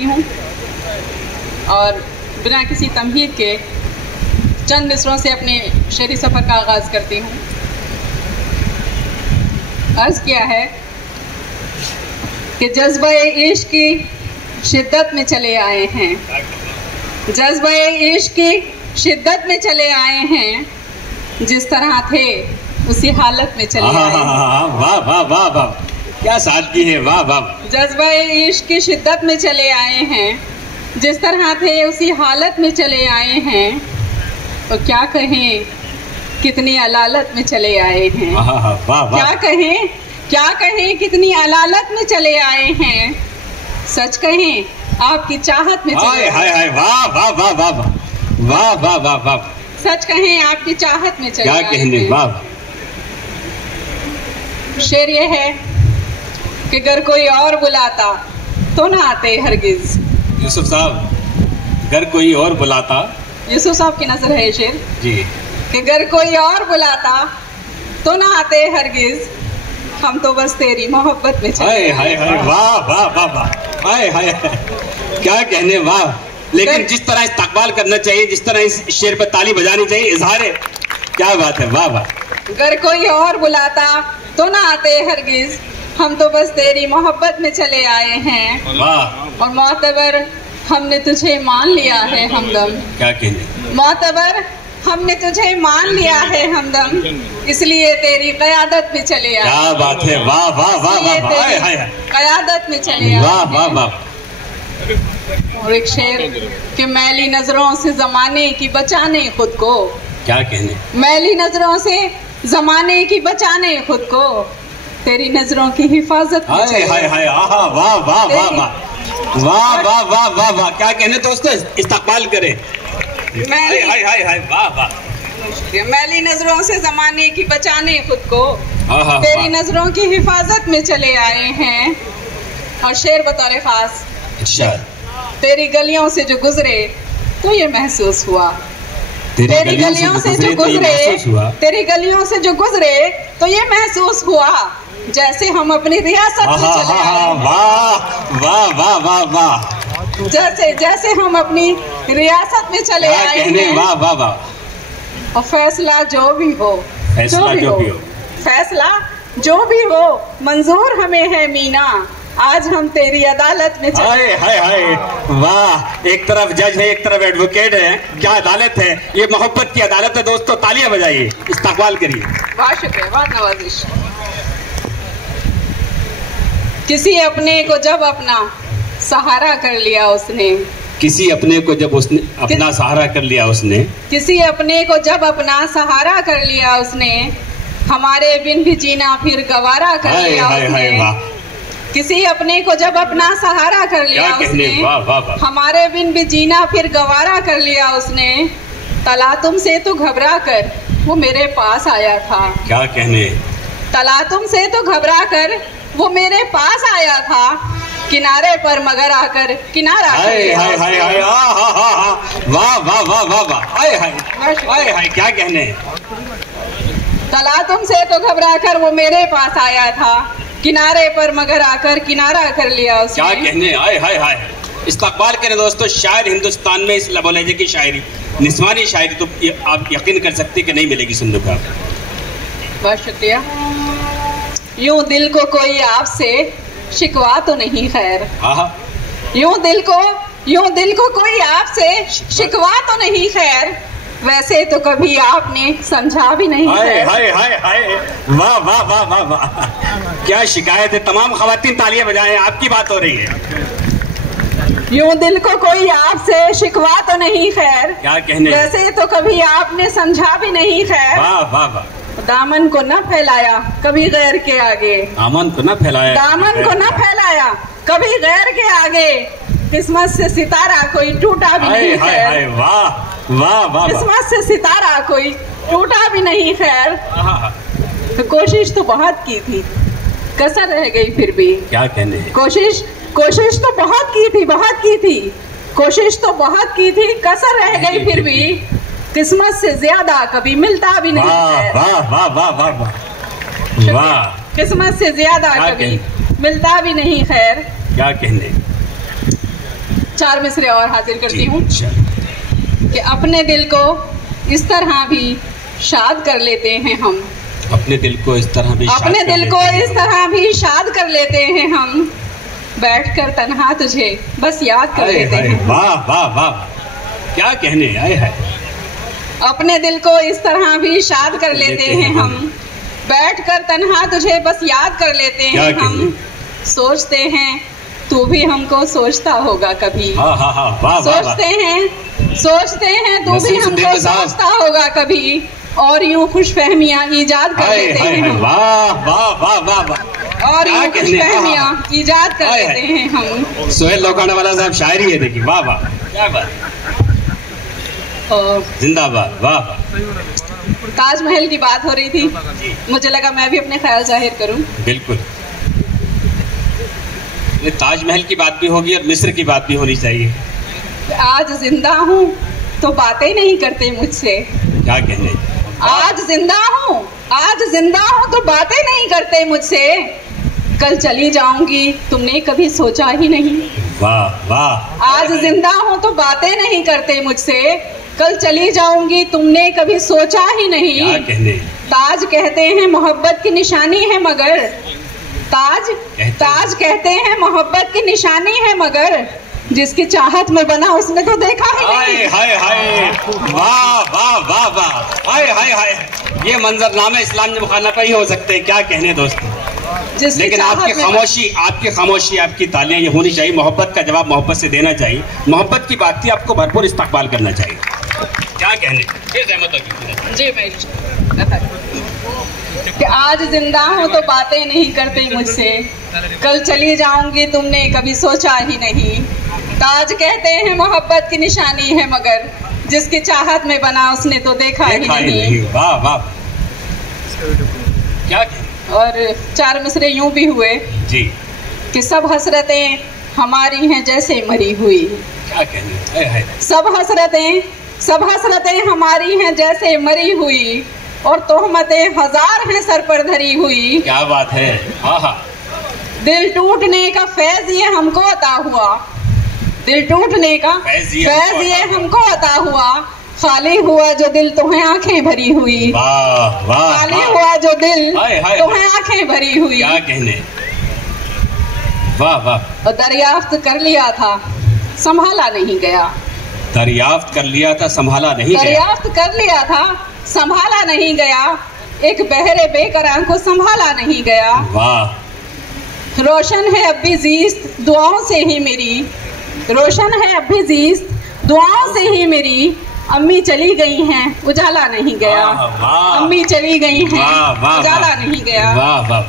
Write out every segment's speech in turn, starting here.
हूँ और बिना किसी तमहीद के चंद मिसरों से अपने शेरी सफ़र का आगाज़ करती हूँ। अर्ज़ किया है कि जज्बे इश्क की शिद्दत में चले आए हैं, जज्बे इश्क की शिद्दत में चले आए हैं, जिस तरह थे उसी हालत में चले आए हैं। वाह वाह वाह वाह, क्या सादगी है, वाह वाह। जज्बा इश्क की शिद्दत में चले आए हैं, जिस तरह थे उसी हालत में चले आए हैं। तो क्या कहें कितनी अलालत में चले आए हैं, क्या कहें कितनी अलालत में चले आए हैं। सच कहें आपकी चाहत में चले आए हैं। वाह वाह वाह वाह वाह वाह वाह वाह, सच कहें आपकी चाहत में चले क्या आए कहने, हैं। वाह। शेर ये है कि अगर कोई और बुलाता तो ना आते हरगिज। यूसुफ साहब, अगर कोई और बुलाता, यूसुफ साहब की नजर है ये शेर जी, कि अगर कोई और बुलाता तो ना आते हरगिज, हम तो बस तेरी मोहब्बत में चले। हाय हाय हाय, वाह वाह वाह वाह, हाय हाय, क्या कहने, वाह। लेकिन जिस तरह इस्तकबाल करना चाहिए, जिस तरह इस शेर पर ताली बजानी चाहिए, इजहार है, क्या बात है, वाह वाह। अगर कोई और बुलाता तो ना आते हरगिज, हम तो बस तेरी मोहब्बत में चले आए हैं। वाह। और मोतबर हमने तुझे मान लिया है हमदम, क्या कहने, मोतबर हमने तुझे मान लिया है हमदम, इसलिए तेरी क़यादत में चले आए। क्या बात है, वाह वाह वाह वाह, हाय हाय, क़यादत में चले आए। वाह वाह वाह। और एक शेर कि मैली नजरों से जमाने की बचाने खुद को, क्या कहने, मैली नजरों से जमाने की बचाने खुद को, तेरी नजरों की हिफाजत में हाय चले हाय हाय, आहा, वाह वाह वाह वाह वाह वाह वाह वाह वाह, क्या कहने दोस्तों, इस्तकबाल करें। हाय हाय हाय हाय, वाह वाह। मैली नजरों से जमाने की बचाने खुद को, आहा, तेरी नजरों की हिफाजत में चले आए हैं। और शेर बतौर खास, अच्छा, तेरी गलियों से जो गुजरे तो ये महसूस हुआ, तेरी गलियों से जो गुजरे, तेरी गलियों से जो गुजरे तो ये महसूस हुआ, जैसे हम अपनी रियासत में चले आए। वाह वाह वाह वाह वाह, जैसे हम अपनी रियासत में चले आए हैं। वाह वाह वाह। और फैसला जो भी हो, फैसला जो भी हो, फैसला जो भी हो मंजूर हमें है मीना, आज हम तेरी अदालत में चले। हाय हाय हाय, वाह। एक तरफ जज है, एक तरफ एडवोकेट है, क्या अदालत है, ये मोहब्बत की अदालत है दोस्तों। तालियां बजाइए, इस्तकबाल करिए। बहुत शुक्रिया, बहुत नवाजिश। किसी अपने को जब अपना सहारा कर लिया उसने, किसी अपने को जब उसने अपना सहारा कर लिया उसने, किसी अपने को जब अपना सहारा कर लिया उसने, हमारे बिन भी जीना फिर गवारा कर लिया उसने। किसी अपने को जब अपना सहारा कर लिया उसने, वाह वाह वाह, हमारे बिन भी जीना फिर गवारा कर लिया उसने। तला तुमसे तो घबरा कर वो मेरे पास आया था, क्या कहने, तला तुमसे तो घबरा कर वो मेरे पास आया था, किनारे पर मगर आकर किनारा। हाय हाय हाय हाय, वाह वाह वाह वाह वाह, हाय हाय हाय हाय, क्या कहने। तला तुमसे तो घबरा कर वो मेरे पास आया था, किनारे पर मगर आकर किनारा कर लिया उसने। क्या कहने, हाय हाय हाय। इस्तकबाल करें दोस्तों। शायद हिंदुस्तान में इस लबो लहजे की शायरी, निस्वानी शायरी तो आप यकीन कर सकते कि नहीं मिलेगी सुनने को। बहुत शुक्रिया। यूं दिल को कोई आपसे शिकवा तो नहीं खैर, यूं दिल को कोई आपसे शिकवा तो नहीं खैर, वैसे तो कभी आपने समझा भी नहीं। हाय हाय हाय हाय, वाह वाह वाह वाह वाह, क्या शिकायत है। तमाम खवातीन तालियां बजाएं, आपकी बात हो रही है। यूं दिल को कोई आपसे शिकवा तो नहीं खैर, क्या कहने, वैसे तो कभी आपने समझा भी नहीं खैर। वाह वाह वाह। दामन को न फैलाया कभी गैर के आगे, दामन को न फैलाया, दामन को न फैलाया कभी गैर के आगे, किस्मत से सितारा कोई टूटा भी नहीं खैर। वाह वाह वाह, किस्मत से सितारा कोई टूटा भी नहीं खैर। तो कोशिश तो बहुत की थी, कसर रह गई फिर भी। क्या कहने, कोशिश तो बहुत की थी, कोशिश तो बहुत की थी, कसर रह गई फिर भी, किस्मत से ज्यादा कभी मिलता भी नहीं खैर। वाह वाह वाह वाह वाह वाह, किस्मत से ज्यादा कभी मिलता भी नहीं खैर। क्या कहने। 4 मिसरे और हाजिर करती हूँ कि अपने दिल को इस तरह भी शाद कर लेते हैं हम। अपने दिल को इस तरह भी अपने दिल को इस तरह भी शाद कर लेते हैं हम, बैठकर तन्हा तुझे बस याद कर लेते हैं। वाह वाह वाह, क्या कहने आए हैं। अपने दिल को इस तरह भी शाद कर लेते हैं हम, बैठकर तन्हा तुझे बस याद कर लेते हैं हम। सोचते हैं तू भी हमको सोचता होगा कभी। सोचते हैं तू भी हमको सोचता होगा कभी, और यूं खुशफहमियां ईजाद कर लेते हैं हम। वाह वाह वाह वाह वाह, और यूं खुशफहमियां ईजाद कर लेते हैं हम। सोहेल लोकाना वाला साहब शायरी है, देखिए वाह वाह, क्या बात, जिंदाबाद, वाह वाह। ताजमहल की बात हो रही थी, मुझे लगा मैं भी अपने ख्याल जाहिर करूं। बिल्कुल, ताजमहल की बात भी होगी और मिस्र की बात भी होनी चाहिए। आज जिंदा हूँ तो बातें नहीं करते मुझसे। क्या कहने, आज जिंदा हूँ तो बातें नहीं करते मुझसे। कल चली जाऊंगी तुमने कभी सोचा ही नहीं। वाह वाह। आज जिंदा हूँ तो बातें नहीं करते मुझसे, कल चली जाऊंगी तुमने कभी सोचा ही नहीं। क्या कहने। ताज कहते हैं मोहब्बत की निशानी है मगर, ताज कहते हैं मोहब्बत की निशानी है मगर, जिसकी चाहत में बना उसने तो देखा ही नहीं। हाय हाय, वाह वाह वाह वाह, हाय हाय हाय, ये मंजरनामे इस्लाम मुखालफा ही हो सकते हैं। क्या कहने दोस्तों, लेकिन आपकी खामोशी आपकी तालियां ये होनी चाहिए। मोहब्बत का जवाब मोहब्बत से देना चाहिए। मोहब्बत की बात थी, आपको भरपूर इस्तकबाल करना चाहिए। क्या कहने जी, मैं कि आज जिंदा हूँ तो बातें नहीं करते मुझसे, कल चली जाऊंगी तुमने कभी सोचा ही नहीं। ताज कहते हैं मोहब्बत की निशानी है मगर, जिसकी चाहत में बना उसने तो देखा ही नहीं। वाह वाह, क्या। और 4 मिसरे यूं भी हुए जी कि सब हसरतें हमारी हैं जैसे मरी हुई। क्या कहने, सब हसरतें हमारी हैं जैसे मरी हुई, और तोहमतें 1000 हैं सर पर धरी हुई। क्या बात है। दिल टूटने का फैज़ ये हमको अता हुआ, दिल टूटने का फैज़ ये हमको अता हुआ। खाली हुआ जो दिल तुम्हें आंखें भरी हुई। वाह वाह, खाली हुआ जो दिल तुम्हें आंखें भरी हुई। क्या कहने, वाह वाह। और दरियाफ्त कर लिया था संभाला नहीं गया। दरियाफ्त कर लिया था संभाला नहीं गया। दरियाफ्त कर लिया था संभाला नहीं गया, एक बहरे बेकरार को संभाला नहीं गया। वाह। रोशन है अब भी जीस्त दुआओं से ही मेरी, रोशन है अब भी जीस्त दुआओं से ही मेरी। अम्मी चली गई हैं उजाला नहीं गया। अम्मी चली गई हैं उजाला नहीं गया। वाह वाह।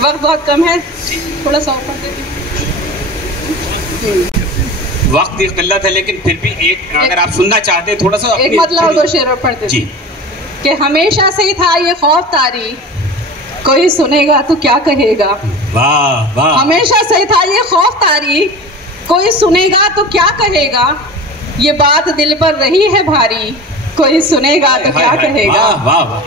वक्त बहुत कम है, थोड़ा सा ऊपर दे दीजिए। वक्त की किल्लत है, लेकिन फिर भी एक अगर आप सुनना चाहते हैं थोड़ा सा एक मतलब 2 शेर पढ़ते जी। कि हमेशा से ही था ये खौफ तारी, कोई सुनेगा तो क्या कहेगा। वाह वाह। हमेशा से ही था ये खौफ तारी, कोई सुनेगा तो क्या कहेगा। ये बात दिल पर रही है भारी, कोई सुनेगा तो क्या कहेगा। वाह वाह।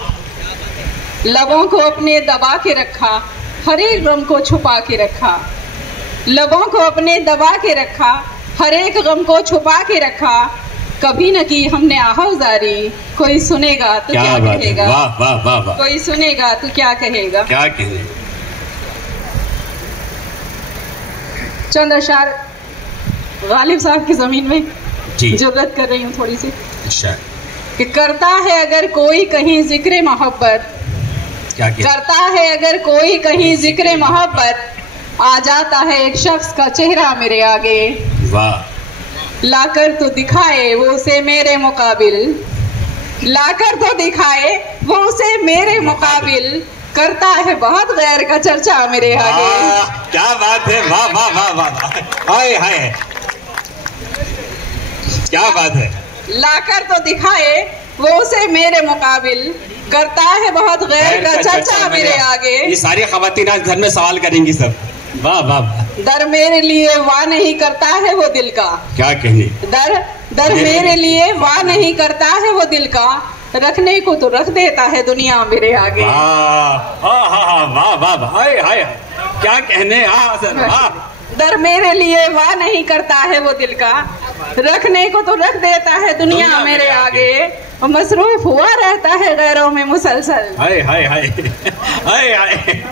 लबों को अपने दबा के रखा, हर एक गम को छुपा के रखा। लबों को अपने दबा के रखा, हर एक गम को छुपा के रखा। कभी न की हमने आहुजारी, कोई सुनेगा तो क्या कहेगा। वाह वाह वाह वाह। कोई सुनेगा तो क्या कहेगा। क्या कहेगा। चंद अशार गालिब साहब की जमीन में जुर्रत कर रही हूँ थोड़ी सी। कि करता है अगर कोई कहीं जिक्र मोहब्बत, करता है अगर कोई कहीं जिक्र मोहब्बत, आ जाता है एक शख्स का चेहरा मेरे आगे। वाह। लाकर तो दिखाए वो उसे मेरे मुकाबिल, लाकर तो दिखाए वो उसे मेरे मुकाबिल। करता है बहुत गैर का चर्चा मेरे आगे। क्या बात है, वाह वाह वाह वाह, हाय हाय, क्या बात है। लाकर तो दिखाए वो उसे मेरे मुकाबिल, करता है बहुत गैर का चर्चा मेरे आगे। ये सारी खवातीन आज घर में सवाल करेंगी सब। वाह वाह। दर मेरे लिए वाह नहीं करता है वो दिल का। क्या कहने। दर मेरे लिए वाह नहीं करता है वो दिल का, रखने को तो रख देता है दुनिया मेरे आगे। वाह वाह वाह वाह, हाय हाय, क्या कहने। हाँ सर, वाह दर मेरे लिए वाह नहीं करता है वो दिल का, रखने को तो रख देता है दुनिया मेरे आगे, मसरूफ हुआ रहता है गैरों में मुसलसल। हाय हाय हाय हाय हाय,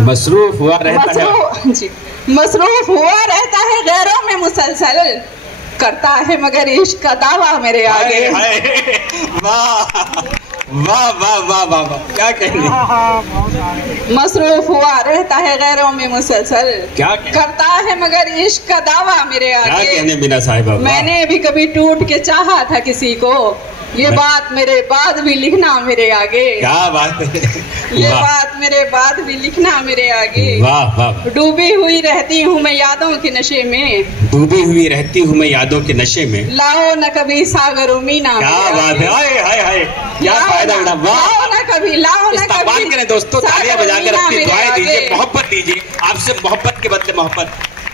मसरूफ हुआ रहता है जी, मसरूफ हुआ रहता है गैरों में मुसलसल, करता है मगर इश्क का दावा मेरे आगे। वाह वाह वाह वाह वाह वाह, क्या कहने। मसरूफ हुआ रहता है गैरों में मुसलसल, क्या करता है मगर इश्क का दावा मेरे आगे। क्या कहने बिना साहिबा। मैंने भी कभी टूट के चाहा था किसी को, ये बात मेरे बाद भी लिखना मेरे आगे। क्या बात है, ये बात मेरे बाद भी लिखना मेरे आगे। वाह वाह। डूबी हुई रहती हूँ मैं यादों के नशे में, डूबी हुई रहती हूँ मैं यादों के नशे में, लाओ न कभी सागर मीना। क्या बात है, हाय हाय हाय, क्या फायदा बेटा। लाओ न कभी, लाओ न कभी। करें दोस्तों, तालियां बजाकर अपनी दुआएं दीजिए, मोहब्बत दीजिए, आपसे मोहब्बत के बदले मोहब्बत।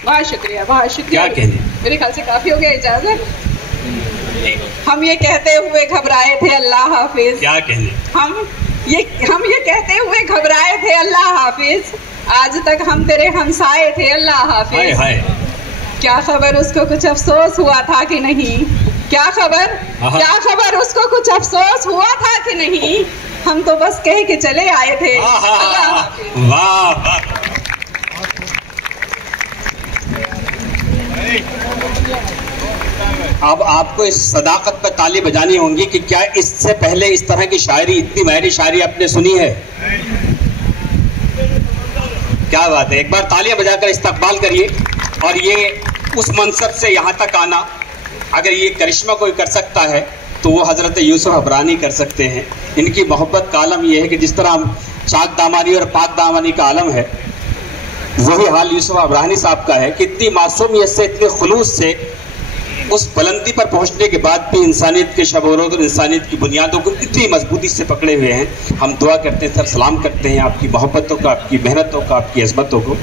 बहुत शुक्रिया, बहुत शुक्रिया। क्या कहने, मेरे ख्याल से काफी हो गया, इजाजत। हम ये कहते हुए घबराए थे अल्लाह हाफिज। क्या कहने, हम ये कहते हुए घबराए थे अल्लाह हाफिज, आज तक हम तेरे हमसाए थे अल्लाह हाफिज। हाय हाय, क्या खबर उसको कुछ अफसोस हुआ था कि नहीं, क्या खबर उसको कुछ अफसोस हुआ था कि नहीं, हम तो बस कह के चले आए थे। वाह वाह। अब आपको इस सदाकत पर ताली बजानी होंगी कि क्या इससे पहले इस तरह की शायरी, इतनी महरी शायरी आपने सुनी है। क्या बात है, एक बार तालियां बजाकर इस्तकबाल करिए। और ये उस मनसब से यहाँ तक आना, अगर ये करिश्मा कोई कर सकता है तो वो हज़रत यूसुफ अबरानी कर सकते हैं। इनकी मोहब्बत का आलम यह है कि जिस तरह चाक दामानी और पाक दामानी का आलम है, वही हाल यूसुफ अबरानी साहब का है कि इतनी मासूमियत से, इतने खुलूस से उस बुलंदी पर पहुंचने के बाद भी इंसानियत के शब-ओ-रोज़ और इंसानियत की बुनियादों को इतनी मजबूती से पकड़े हुए हैं। हम दुआ करते हैं, सर सलाम करते हैं आपकी मोहब्बतों का, आपकी मेहनतों का, आपकी अज़मतों को।